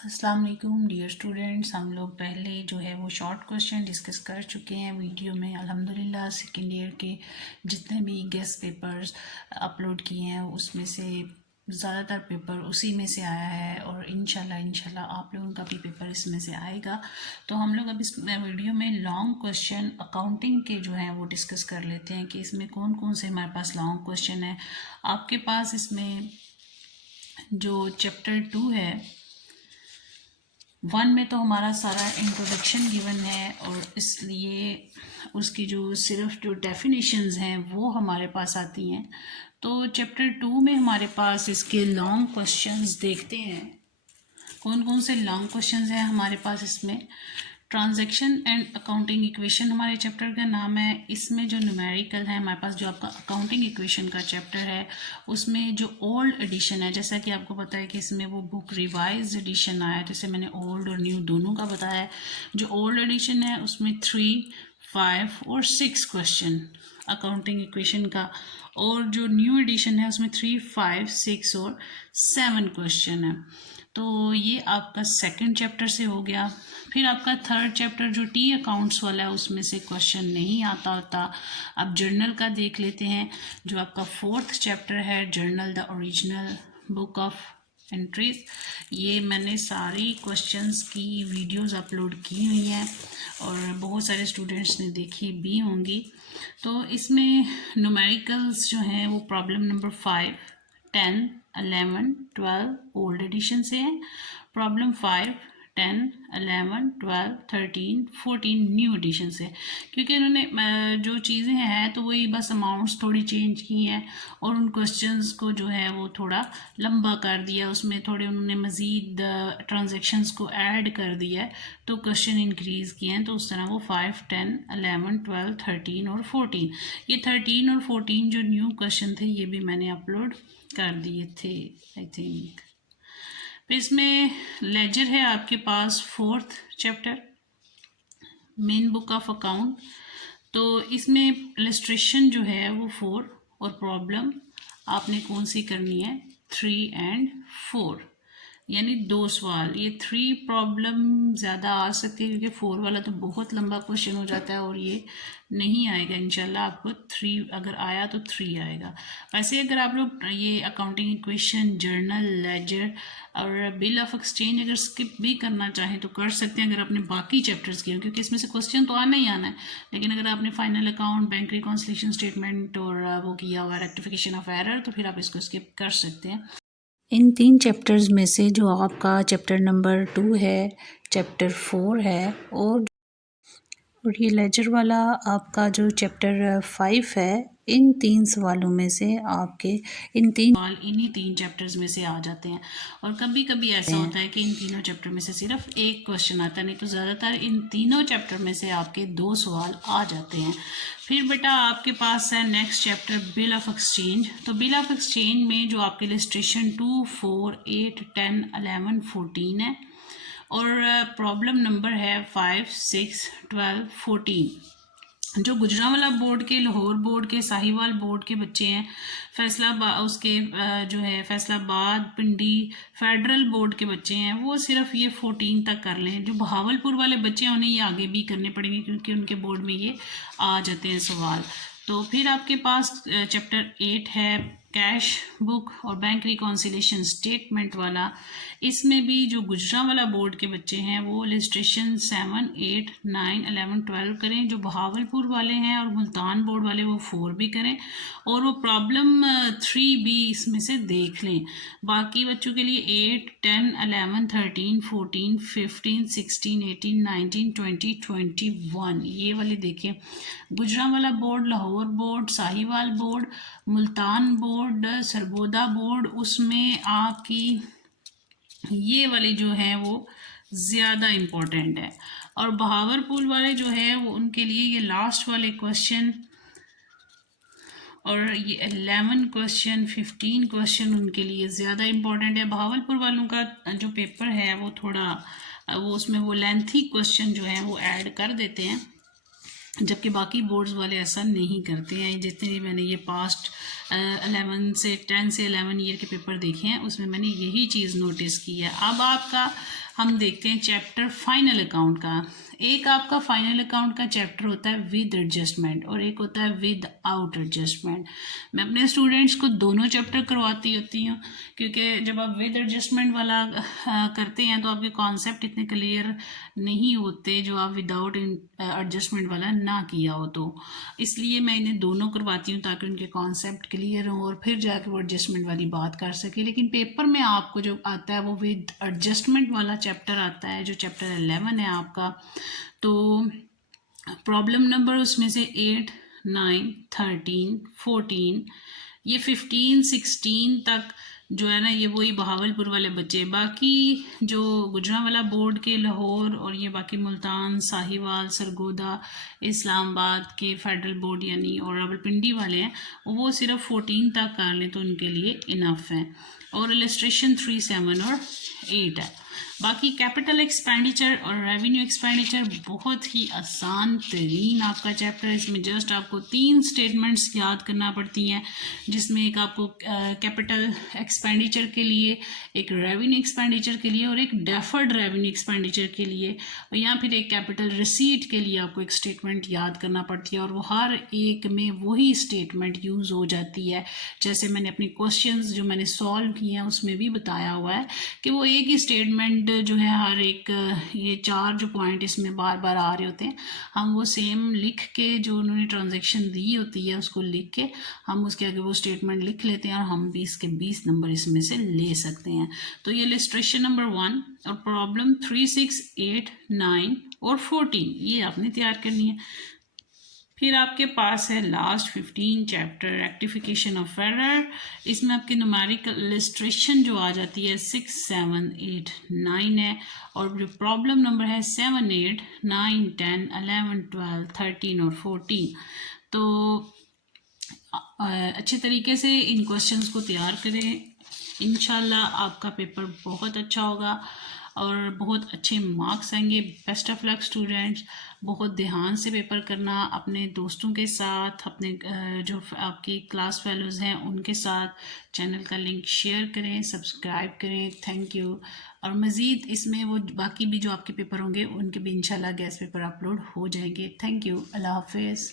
अस्सलाम वालेकुम dear students. हम लोग पहले जो है वो शॉर्ट क्वेश्चन डिस्कस कर चुके हैं वीडियो में। अल्हम्दुलिल्लाह सेकेंड ईयर के जितने भी गेस्ट पेपर्स अपलोड किए हैं उसमें से ज़्यादातर पेपर उसी में से आया है और इंशाल्लाह आप लोगों का भी पेपर इसमें से आएगा। तो हम लोग अब इस वीडियो में लॉन्ग क्वेश्चन अकाउंटिंग के जो हैं वो डिस्कस कर लेते हैं कि इसमें कौन कौन से हमारे पास लॉन्ग क्वेश्चन है। आपके पास इसमें जो चैप्टर 2 है 1 में तो हमारा सारा इंट्रोडक्शन गिवन है और इसलिए उसकी जो सिर्फ जो डेफिनेशंस हैं वो हमारे पास आती हैं। तो चैप्टर 2 में हमारे पास इसके लॉन्ग क्वेश्चंस देखते हैं कौन कौन से लॉन्ग क्वेश्चंस हैं हमारे पास। इसमें ट्रांजैक्शन एंड अकाउंटिंग इक्वेशन हमारे चैप्टर का नाम है। इसमें जो न्यूमेरिकल है हमारे पास जो आपका अकाउंटिंग इक्वेशन का चैप्टर है उसमें जो ओल्ड एडिशन है, जैसा कि आपको पता है कि इसमें वो बुक रिवाइज एडिशन आया है, जैसे मैंने ओल्ड और न्यू दोनों का बताया है। जो ओल्ड एडिशन है उसमें 3, 5 और 6 क्वेश्चन अकाउंटिंग इक्वेशन का, और जो न्यू एडिशन है उसमें 3, 5, 6 और 7 क्वेश्चन है। तो ये आपका सेकंड चैप्टर से हो गया। फिर आपका थर्ड चैप्टर जो टी अकाउंट्स वाला है उसमें से क्वेश्चन नहीं आता होता। अब जर्नल का देख लेते हैं। जो आपका फोर्थ चैप्टर है journal the original book of entries, ये मैंने सारी क्वेश्चंस की वीडियोस अपलोड की हुई हैं और बहुत सारे स्टूडेंट्स ने देखी भी होंगी। तो इसमें न्यूमेरिकल्स जो हैं वो प्रॉब्लम नंबर 5, 10, 11, 12 ओल्ड एडिशन से है। प्रॉब्लम 5, 10, 11, 12, 13, 14 न्यू एडिशन से, क्योंकि उन्होंने जो चीज़ें हैं तो वही बस अमाउंट्स थोड़ी चेंज की हैं और उन क्वेश्चंस को जो है वो थोड़ा लंबा कर दिया, उसमें थोड़े उन्होंने मज़ीद ट्रांजेक्शन्स को ऐड कर दिया है तो क्वेश्चन इंक्रीज़ किए हैं। तो उस तरह वो 5, 10, 11, 12, 13 और 14, ये 13 और 14 जो न्यू क्वेश्चन थे ये भी मैंने अपलोड कर दिए थे आई थिंक। फिर इसमें लेजर है आपके पास fourth chapter main book of account. तो इसमें इलस्ट्रेशन जो है वो 4 और प्रॉब्लम आपने कौन सी करनी है 3 एंड 4, यानी 2 सवाल। ये 3 प्रॉब्लम ज़्यादा आ सकती है क्योंकि 4 वाला तो बहुत लंबा क्वेश्चन हो जाता है और ये नहीं आएगा इंशाल्लाह। आपको 3 अगर आया तो 3 आएगा। वैसे अगर आप लोग ये अकाउंटिंग इक्वेशन, जर्नल, लेजर और बिल ऑफ एक्सचेंज अगर स्किप भी करना चाहें तो कर सकते हैं अगर आपने बाकी चैप्टर्स किए, क्योंकि इसमें से क्वेश्चन तो आना ही आना है। लेकिन अगर आपने final account, bank reconciliation statement और वो किया हुआ रेक्टिफिकेशन ऑफ एरर तो फिर आप इसको स्किप कर सकते हैं। इन 3 चैप्टर्स में से जो आपका चैप्टर नंबर 2 है, चैप्टर 4 है और ये लेजर वाला आपका जो चैप्टर 5 है, इन 3 सवालों में से आपके इन 3 सवाल इन्हीं 3 चैप्टर्स में से आ जाते हैं। और कभी कभी ऐसा होता है कि इन तीनों चैप्टर में से सिर्फ एक क्वेश्चन आता है, नहीं तो ज़्यादातर इन तीनों चैप्टर में से आपके 2 सवाल आ जाते हैं। फिर बेटा आपके पास है next chapter bill of exchange. तो बिल ऑफ एक्सचेंज में जो आपके इलस्ट्रेशन 2, 4, 8, 10, 11, 14 है और प्रॉब्लम नंबर है 5, 6, 12, 14। जो गुजरांवाला बोर्ड के, लाहौर बोर्ड के, साहिवाल बोर्ड के बच्चे हैं, फैसलाबाद उसके जो है फैसलाबाद, पिंडी फेडरल बोर्ड के बच्चे हैं, वो सिर्फ ये 14 तक कर लें। जो बहावलपुर वाले बच्चे हैं उन्हें ये आगे भी करने पड़ेंगे क्योंकि उनके बोर्ड में ये आ जाते हैं सवाल। तो फिर आपके पास चैप्टर 8 है कैश बुक और बैंक रिकॉन्सिलेशन स्टेटमेंट वाला। इसमें भी जो गुजरांवाला बोर्ड के बच्चे हैं वो इलस्ट्रेशन 7, 8, 9, 11, 12 करें। जो बहावलपुर वाले हैं और मुल्तान बोर्ड वाले वो 4 भी करें और वो प्रॉब्लम 3 भी इसमें से देख लें। बाकी बच्चों के लिए 8, 10, 11, 13, 14, 15, 16, 18, 19, 20, 21 ये वाले देखें। Gujranwala board, Lahore board, Sahiwal board, Multan board, Sargodha board, उसमें आपकी ये वाली जो है वो ज़्यादा इम्पोर्टेंट है। और बहावलपुर वाले जो है वो उनके लिए ये लास्ट वाले क्वेश्चन और ये 11 क्वेश्चन, 15 क्वेश्चन उनके लिए ज़्यादा इम्पोर्टेंट है। बहावलपुर वालों का जो पेपर है वो थोड़ा वो उसमें वो लेंथी क्वेश्चन जो है वो ऐड कर देते हैं, जबकि बाकी बोर्ड्स वाले ऐसा नहीं करते हैं। जितने भी मैंने ये पास्ट 11 से 10 से 11 ईयर के पेपर देखे हैं उसमें मैंने यही चीज़ नोटिस की है। अब आपका हम देखते हैं चैप्टर फाइनल अकाउंट का। एक आपका फाइनल अकाउंट का चैप्टर होता है विद एडजस्टमेंट और एक होता है विद आउट एडजस्टमेंट। मैं अपने स्टूडेंट्स को दोनों चैप्टर करवाती होती हूँ, क्योंकि जब आप विद एडजस्टमेंट वाला करते हैं तो आपके कॉन्सेप्ट इतने क्लियर नहीं होते जो आप विदाउट एडजस्टमेंट वाला ना किया हो। तो इसलिए मैं इन्हें दोनों करवाती हूँ ताकि उनके कॉन्सेप्ट क्लियर हों और फिर जाकर वो एडजस्टमेंट वाली बात कर सके। लेकिन पेपर में आपको जो आता है वो विद एडजस्टमेंट वाला चैप्टर आता है, जो चैप्टर 11 है आपका। तो प्रॉब्लम नंबर उसमें से 8, 9, 13, 14, ये 15, 16 तक जो है ना ये वही बहावलपुर वाले बच्चे। बाकी जो गुजरांवाला बोर्ड के लाहौर और ये बाकी मुल्तान, साहिवाल, सरगोदा, इस्लामाबाद के फेडरल बोर्ड यानी और रावलपिंडी वाले हैं, वो सिर्फ 14 तक कर लें तो उनके लिए इनफ है। और इलस्ट्रेशन 3, 7 और 8 है। बाकी कैपिटल एक्सपेंडिचर और रेवेन्यू एक्सपेंडिचर बहुत ही आसान तरीन आपका चैप्टर है। इसमें जस्ट आपको 3 स्टेटमेंट्स याद करना पड़ती हैं, जिसमें एक आपको कैपिटल एक्सपेंडिचर के लिए, एक रेवेन्यू एक्सपेंडिचर के लिए और एक डेफर्ड रेवेन्यू एक्सपेंडिचर के लिए, और या फिर एक कैपिटल रिसीट के लिए आपको एक स्टेटमेंट याद करना पड़ती है। और वो हर एक में वही स्टेटमेंट यूज़ हो जाती है। जैसे मैंने अपनी क्वेश्चंस जो मैंने सॉल्व किए हैं उसमें भी बताया हुआ है कि वो एक ही स्टेटमेंट जो है हर एक, ये 4 जो पॉइंट इसमें बार बार आ रहे होते हैं, हम वो सेम लिख के जो उन्होंने ट्रांजैक्शन दी होती है उसको लिख के हम उसके आगे वो स्टेटमेंट लिख लेते हैं और हम 20 के 20 नंबर इसमें से ले सकते हैं। तो ये इलस्ट्रेशन नंबर 1 और प्रॉब्लम 3, 6, 8, 9 और 14 ये आपने तैयार करनी है। फिर आपके पास है last 15 chapter rectification of error. इसमें आपके न्यूमेरिकल इलस्ट्रेशन जो आ जाती है 6, 7, 8, 9 है। और जो प्रॉब्लम नंबर है 7, 8, 9, 10, 11, 12, 13 और 14। तो अच्छे तरीके से इन क्वेश्चंस को तैयार करें, इंशाल्लाह आपका पेपर बहुत अच्छा होगा और बहुत अच्छे मार्क्स आएंगे। Best of luck students. बहुत ध्यान से पेपर करना, अपने दोस्तों के साथ, अपने जो आपकी क्लास फेलोज़ हैं उनके साथ। चैनल का लिंक शेयर करें, सब्सक्राइब करें। Thank you. और मज़ीद इसमें वो बाकी भी जो आपके पेपर होंगे उनके भी इंशाल्लाह गैस पेपर अपलोड हो जाएंगे। Thank you. अल्लाह हाफिज़।